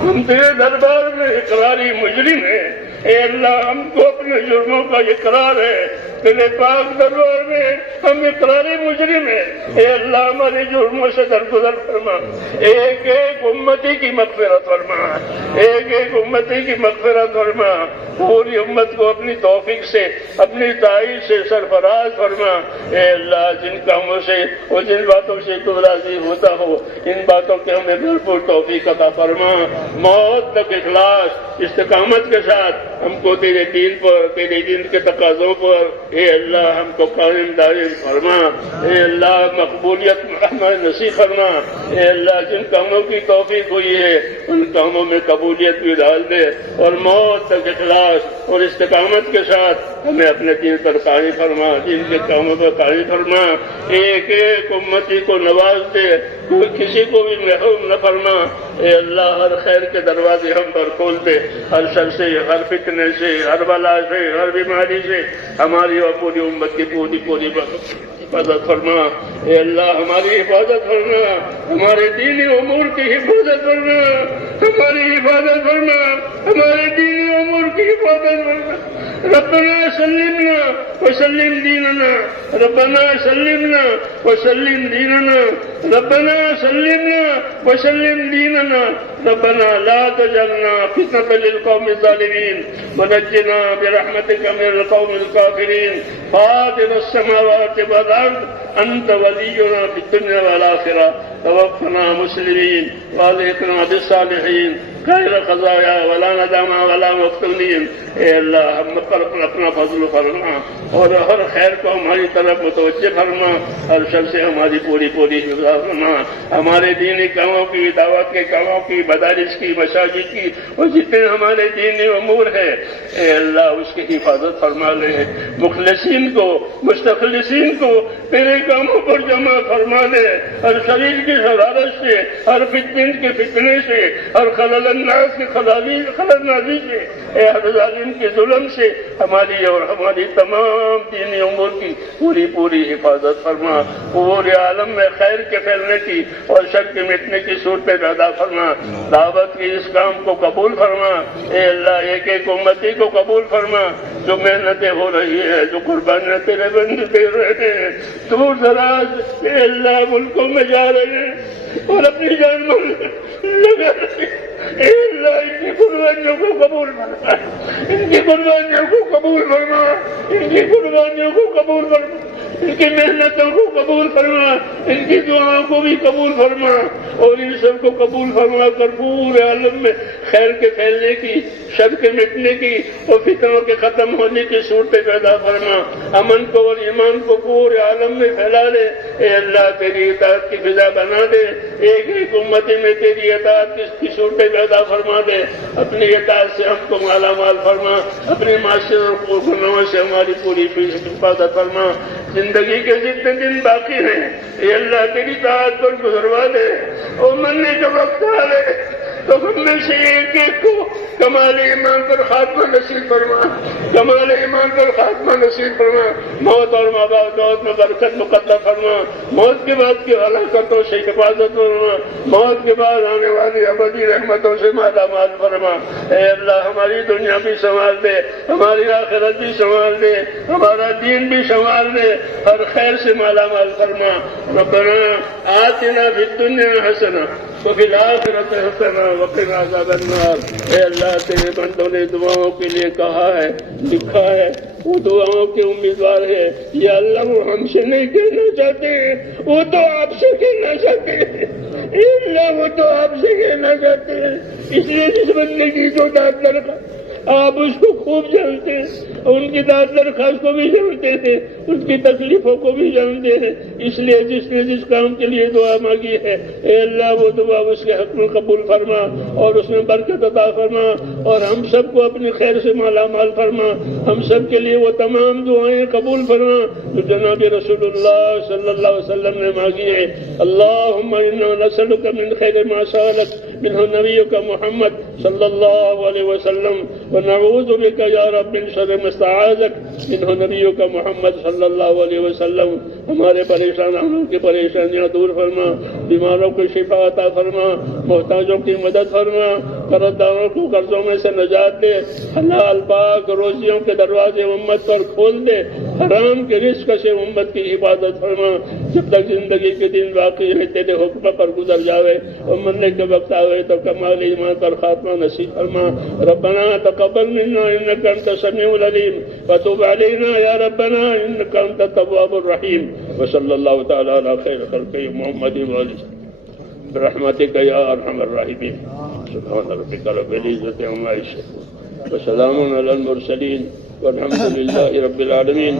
ہم تیرے دربار میں اقراری مجرم ہیں، اے اللہ ہم کو اپنے جرموں کا اقرار ہے، تیرے پاک دربار میں ہم اقراری مجرم ہیں، اے اللہ ہمارے جرموں سے درگزر فرما، ایک ایک امتی کی مغفرت فرما، ایک ایک امتی کی مغفرت فرما، پوری امت کو اپنی توفیق سے اپنی تائید سے سرفراز فرما، اے اللہ جن کاموں سے اور جن باتوں سے تو راضی ہوتا ہو ان باتوں کے ہمیں بھرپور توفیق عطا فرما، موت تک اخلاص استقامت کے ساتھ ہم کو تیرے دین پر تیرے دین کے تقاضوں پر اے اللہ ہم کو قائم دائم فرما، اے اللہ مقبولیت ہمیں نصیب فرما، اے اللہ جن کاموں کی توفیق ہوئی ہے ان کاموں میں قبولیت بھی ڈال دے، اور موت تک اخلاص اور استقامت کے ساتھ ہمیں اپنے دین پر قائم فرما، دین کے کاموں پر قائم فرما، ایک ایک امتی کو نواز دے، کوئی کسی کو بھی محروم نہ فرما، اے اللہ ہر خیر کے دروازے ہم پر کھول دے، ہر شر سے ہر فتنے سے ہر بلا سے ہر بیماری سے ہماری اور پوری امت کی پوری حفاظت فرما، اے اللہ ہماری حفاظت فرما، ہمارے دینی امور کی حفاظت فرما، ہماری حفاظت فرما، ہمارے دینی امور کی حفاظت فرما، ربنا سلمنا وسلم دیننا، ربنا سلمنا وسلم دیننا، ربنا سلمنا وسلم دیننا، ربنا لا تجعلنا فتنة للقوم الظالمين ونجنا برحمتك من القوم الكافرين، فاطر السماوات والأرض أنت ولينا في الدنيا والآخرة، توفنا مسلمين والحقنا بالصالحين غير خزايا ولا ندامة ولا مفتونين، اے اللہ ہم پر اپنا فضل فرما اور ہر خیر کو ہماری طرف متوجہ فرما، ہر شر سے ہماری پوری حفاظت فرما، ہمارے دینی کاموں کی دعوت کے کاموں کی مدارس کی مساجد کی اور جتنے ہمارے دینی امور ہے اے اللہ اس کی حفاظت فرما لے، مخلصین کو مستخلصین کو تیرے کاموں پر جمع فرما لے، ہر شریر کی شرارت سے ہر فتنے سے ہر خلل الناس کی خلل نازی سے اے ہر ظالم کے ظلم سے ہماری اور ہماری تمام دینی امور کی پوری حفاظت فرما، پورے عالم میں خیر کے پھیلنے کی اور شر کے مٹنے کی صورت پیدا فرما، دعوت کی اس کام کو قبول فرما، اے اللہ ایک ایک امتی کو قبول فرما، جو محنتیں ہو رہی ہے جو قربانیاں تیرے بندے دے رہے ہیں، دور دراز اے اللہ ملکوں میں جا رہے ہیں اور اپنی جان لگا رہے ہیں، اے اللہ ان کی قربانیوں کو قبول فرما، ان کی قربانیوں کو قبول فرما، ان کی قربانیوں کو قبول فرما، ان کی محنتوں کو قبول فرما، ان کی دعاؤں کو بھی قبول فرما، اور ان سب کو قبول فرما کر پورے عالم میں خیر کے پھیلنے کی، شر کے مٹنے کی اور فتنوں کے ختم ہونے کی صورتیں پیدا فرما، امن کو اور ایمان کو پورے عالم میں پھیلا دے، اے اللہ تیری اطاعت کی فضا بنا دے، ایک ایک امتی میں تیری اطاعت کی صورتیں پیدا فرما دے، اپنی اطاعت سے ہم کو مالا مال فرما، اپنے معاشرے اور گناہوں سے ہماری پوری حفاظت فرما، زندگی کے جتنے دن باقی ہیں اے اللہ تیری اطاعت پر گزروا دے، اور مرنے کا وقت آ لے تو ہم میں سے ایک ایک کو کمال ایمان پر خاتمہ نصیب فرما، کمال ایمان پر خاتمہ نصیب فرما، موت اور موت میں برکت مقدر فرما، موت کے بعد کی ہلاکتوں سے حفاظت فرما، موت کے بعد آنے والی ابدی رحمتوں سے مالا مال فرما، اے اللہ ہماری دنیا بھی سنبھال دے، ہماری آخرت بھی سنبھال دے، ہمارا دین بھی سنبھال دے، ہر خیر سے مالا مال فرما، ربنا آتنا فی الدنیا حسنہ وفی الآخرۃ حسنہ وقنا عذاب النار، اے اللہ تیرے بندوں نے دعاؤں کے لیے کہا ہے لکھا ہے، وہ دعاؤں کے امیدوار ہے، یا اللہ وہ ہم سے نہیں کہنا چاہتے ہیں، وہ تو آپ سے کہنا چاہتے ہیں، اے اللہ وہ تو آپ سے کہنا چاہتے ہیں، اس لیے جس بندے کی جو داد درخواست آپ اس کو خوب جانتے ہیں، ان کی داد درخواست کو بھی جانتے ہیں، اس کی تکلیفوں کو بھی جانتے ہیں، اس لیے جس نے جس کام کے لیے دعا مانگی ہے اے اللہ وہ دعا اس کے حق میں قبول فرما اور اس میں برکت عطا فرما، اور ہم سب کو اپنی خیر سے مالا مال فرما، ہم سب کے لیے وہ تمام دعائیں قبول فرما جو جناب رسول اللہ صلی اللہ علیہ وسلم نے مانگی ہے، اللہم انا نسألک من خیر ما سألک منہ نبیک محمد صلی اللہ علیہ وسلم، ونعوذ بك یا رب من شر ما استعاذک منہ نبیک محمد صلی اللہ علیہ وسلم. ہمارے پریشانوں کی پریشانیاں دور فرما، بیماروں کو شفا عطا فرما، محتاجوں کی مدد فرما، قرض داروں کو قرضوں میں سے نجات دے، حلال پاک روزیوں کے دروازے امت پر کھول دے، حرام کے رزق سے امت کی حفاظت فرما. جب تک زندگی کے دن باقی ہے تیرے حکم پر گزر جاوے اور مرنے کے وقت آوے تو کمال ایمان پر خاتمہ نصیب فرما. ربنا تقبل منا انك انت السميع العليم وتب علينا يا ربنا انك انت التواب الرحيم. وصلى الله تعالى على خير خلقه محمد وآله برحمتك يا ارحم الراحمين. سبحان ربك رب العزة عما يصفون وسلام على المرسلين والحمد لله رب العالمين.